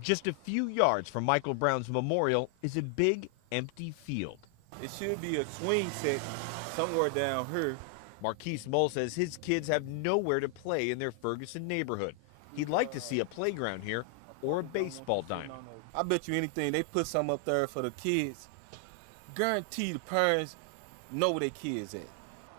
Just a few yards from Michael Brown's memorial is a big, empty field. It should be a swing set somewhere down here. Marquise Mull says his kids have nowhere to play in their Ferguson neighborhood. He'd like to see a playground here or a baseball diamond. I bet you anything they put some up there for the kids. Guarantee the parents know where their kids at.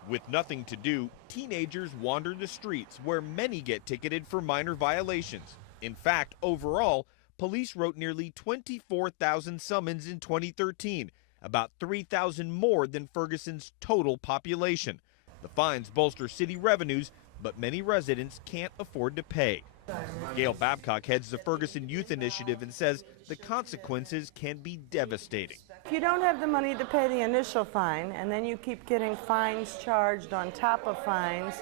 With nothing to do, teenagers wander the streets where many get ticketed for minor violations. In fact, overall, police wrote nearly 24,000 summons in 2013, about 3,000 more than Ferguson's total population. The fines bolster city revenues, but many residents can't afford to pay. Gail Babcock heads the Ferguson Youth Initiative and says the consequences can be devastating. If you don't have the money to pay the initial fine and then you keep getting fines charged on top of fines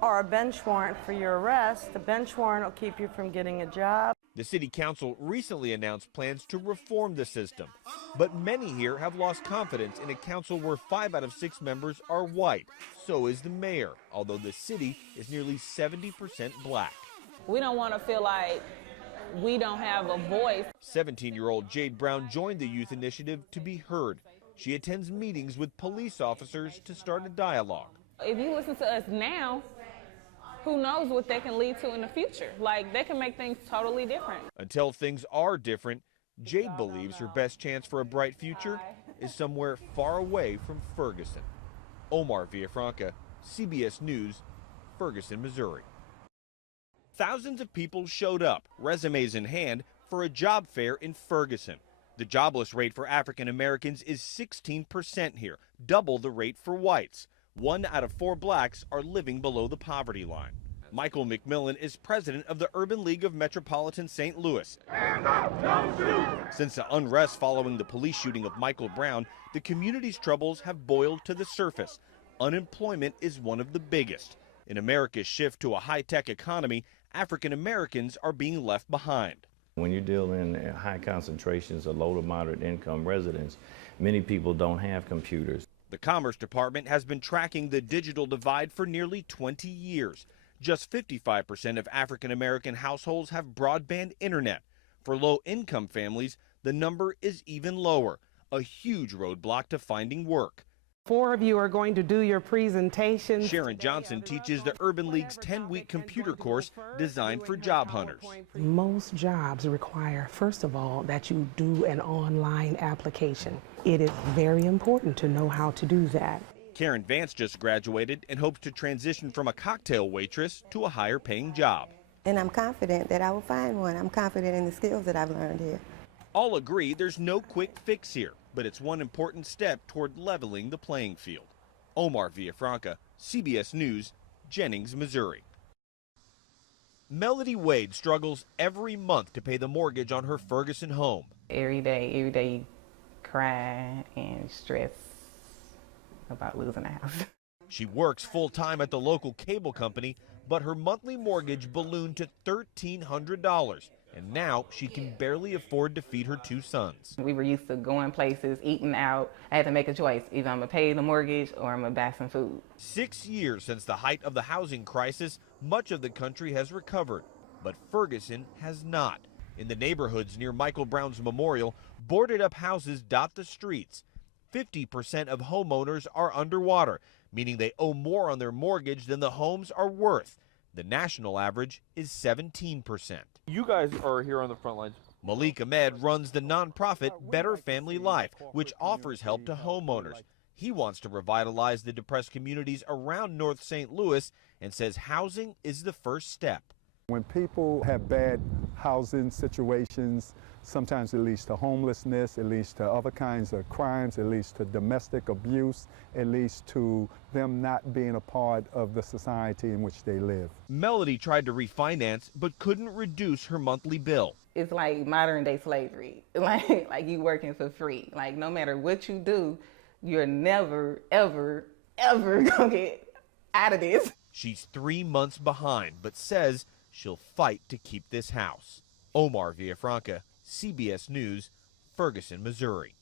or a bench warrant for your arrest, the bench warrant will keep you from getting a job. The city council recently announced plans to reform the system, but many here have lost confidence in a council where 5 out of 6 members are white. So is the mayor, although the city is nearly 70% black. We don't want to feel like we don't have a voice. 17-year-old Jade Brown joined the youth initiative to be heard. She attends meetings with police officers to start a dialogue. If you listen to us now, who knows what they can lead to in the future? Like, they can make things totally different. Until things are different, Jade believes her best chance for a bright future is somewhere far away from Ferguson. Omar Villafranca, CBS News, Ferguson, Missouri. Thousands of people showed up, resumes in hand, for a job fair in Ferguson. The jobless rate for African Americans is 16% here, double the rate for whites. 1 out of 4 blacks are living below the poverty line. Michael McMillan is president of the Urban League of Metropolitan St. Louis. Since the unrest following the police shooting of Michael Brown, the community's troubles have boiled to the surface. Unemployment is one of the biggest. In America's shift to a high-tech economy, African Americans are being left behind. When you deal in high concentrations of low to moderate income residents, many people don't have computers. The Commerce Department has been tracking the digital divide for nearly 20 years. Just 55% of African American households have broadband internet. For low-income families, the number is even lower, a huge roadblock to finding work. 4 of you are going to do your presentation. Sharon Johnson teaches the Urban League's 10-week computer course designed for job hunters. Most jobs require, first of all, that you do an online application. It is very important to know how to do that. Karen Vance just graduated and hopes to transition from a cocktail waitress to a higher-paying job. And I'm confident that I will find one. I'm confident in the skills that I've learned here. All agree there's no quick fix here, but it's one important step toward leveling the playing field. Omar Villafranca, CBS News, Jennings, Missouri. Melody Wade struggles every month to pay the mortgage on her Ferguson home. Every day cry and stress about losing a house. She works full-time at the local cable company, but her monthly mortgage ballooned to $1,300. And now she can barely afford to feed her 2 sons. We were used to going places, eating out. I had to make a choice. Either I'm going to pay the mortgage or I'm going to buy some food. 6 years since the height of the housing crisis, much of the country has recovered, but Ferguson has not. In the neighborhoods near Michael Brown's memorial, boarded-up houses dot the streets. 50% of homeowners are underwater, meaning they owe more on their mortgage than the homes are worth. The national average is 17%. You guys are here on the front lines. Malik Ahmed runs the nonprofit Better Family Life, which offers help to homeowners. He wants to revitalize the depressed communities around North St. Louis and says housing is the first step. When people have bad housing situations, sometimes it leads to homelessness, it leads to other kinds of crimes, it leads to domestic abuse, it leads to them not being a part of the society in which they live. Melody tried to refinance but couldn't reduce her monthly bill. It's like modern day slavery, like you working for free. Like no matter what you do, you're never, ever, ever gonna get out of this. She's 3 months behind, but says she'll fight to keep this house. Omar Villafranca, CBS News, Ferguson, Missouri.